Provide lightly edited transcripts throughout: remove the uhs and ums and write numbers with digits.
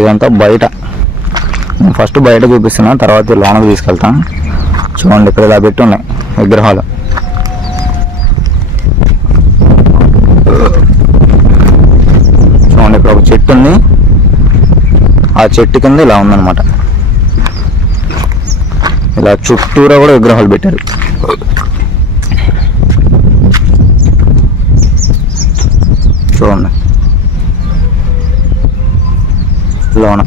ఇదంతా బయట, ఫస్ట్ బయట చూపిస్తున్నా, తర్వాత లోనకు తీసుకెళ్తాం. చూడండి ఇక్కడ ఇలా పెట్టి ఉన్నాయి విగ్రహాలు. చూడండి ఇక్కడ ఒక చెట్టు ఉంది, ఆ చెట్టు కింద ఇలా ఉందన్నమాట. ఇలా చుట్టూరా కూడా విగ్రహాలు పెట్టారు. చూడండి లోన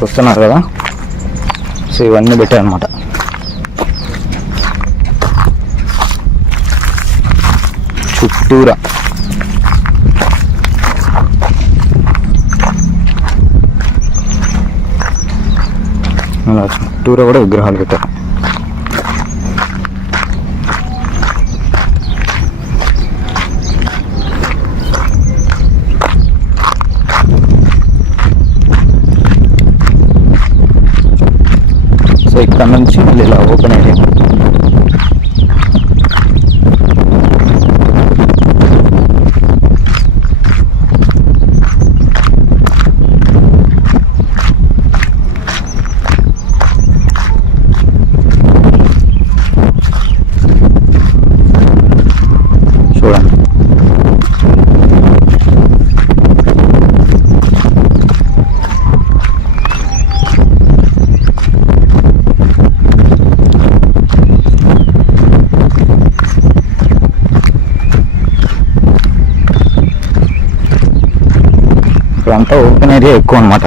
చూస్తున్నారు కదా. సో ఇవన్నీ పెట్టారు అనమాట. చుట్టూరా చుట్టూరా కూడా విగ్రహాలు పెట్టారు. సో ఇక్కడ నుంచి మళ్ళీ ఇలా ఓపెన్ ఏరియా. చూడండి ఇక్కడంతా ఓపెన్ ఏరియా ఎక్కువ అనమాట.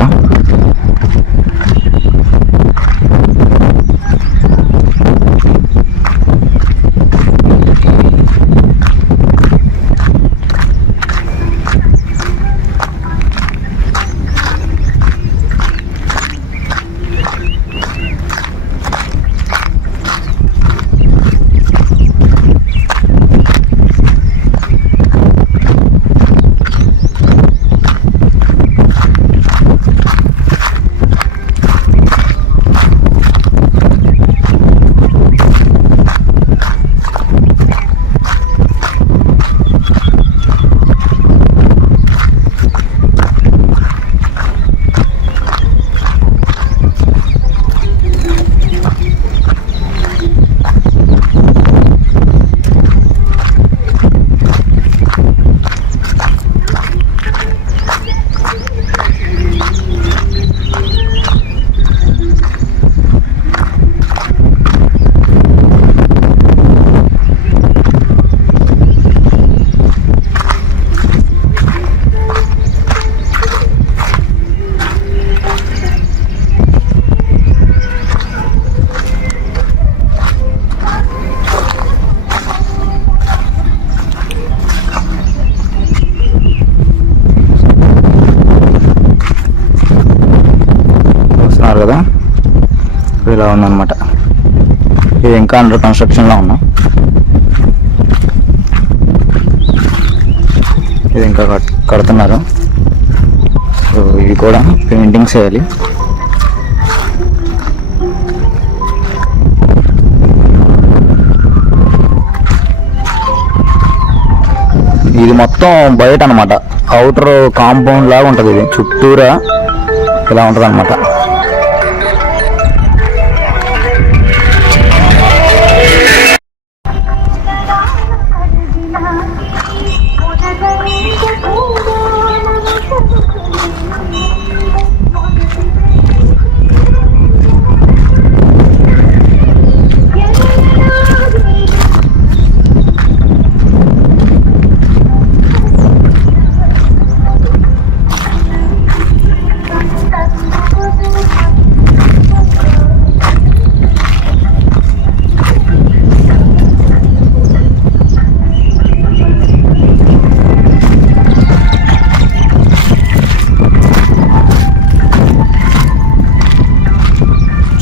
కదా ఇలా ఉందన్నమాట. ఇది ఇంకా అండర్ కన్స్ట్రక్షన్లో ఉన్నాయి. ఇది ఇంకా కడుతున్నారు. సో ఇవి కూడా పెయింటింగ్స్ వేయాలి. ఇది మొత్తం బయట అనమాట, అవుటర్ కాంపౌండ్ లాగా ఉంటుంది. ఇది చుట్టూరా ఇలా ఉంటుంది అనమాట.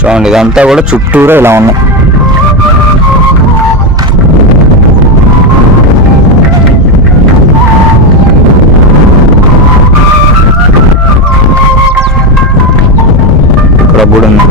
చూడండి ఇదంతా కూడా చుట్టూరా ఇలా ఉన్నాయి. ఇక్కడ గుడి ఉంది.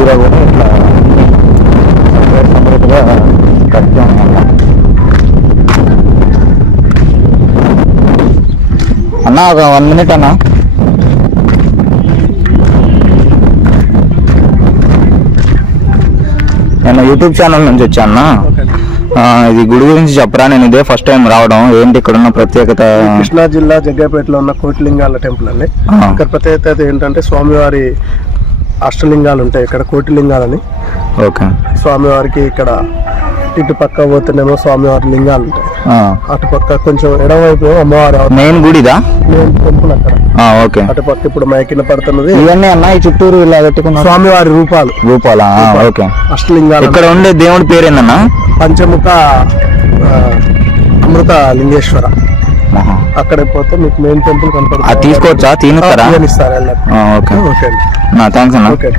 చుట్టూరా కూడా ఇట్లా సపరేట్గా కట్టి ఉన్నాయన్నమాట. అన్న ఒక 1 minute అన్న. నేను యూట్యూబ్ ఛానల్ నుంచి వచ్చాను. ఇది గుడి గురించి చెప్పరా, నేను ఇదే ఫస్ట్ టైం రావడం. ఏంటి ఇక్కడ ఉన్న ప్రత్యేకత? కృష్ణా జిల్లా జగ్గైపేటలో ఉన్న కోటిలింగాల టెంపుల్ అండి. ఇక్కడ ప్రత్యేకత ఏంటంటే స్వామివారి అష్టలింగాలు ఉంటాయి ఇక్కడ, కోటిలింగాలని. ఓకే. స్వామివారికి ఇక్కడ ఇటు పక్క పోతేనేమో స్వామివారి లింగాలు ఉంటాయి, అటు పక్క కొంచెం ఎడమవైపు అమ్మవారి మెయిన్ గుడిదా మెయిన్ టెంపుల్ అక్కడ. ఓకే. అటు పక్క ఇప్పుడు మైకిన పడుతున్నది. ఇవన్నీ అన్న ఈ చుట్టూరు ఇలా పెట్టుకున్న స్వామివారి రూపాలా. ఓకే. అష్టలింగాలు. ఇక్కడ ఉండే దేవుడి పేరు ఏందన్నా? పంచముఖ అమృత లింగేశ్వర. అక్కడ పోతే మీకు మెయిన్ టెంపుల్ కనపడుతుంది. తీసుకోవచ్చా? తీనిస్తారా? తీనిస్తారు. ఓకే. ఓకే థ్యాంక్స్ అన్న. ఓకే.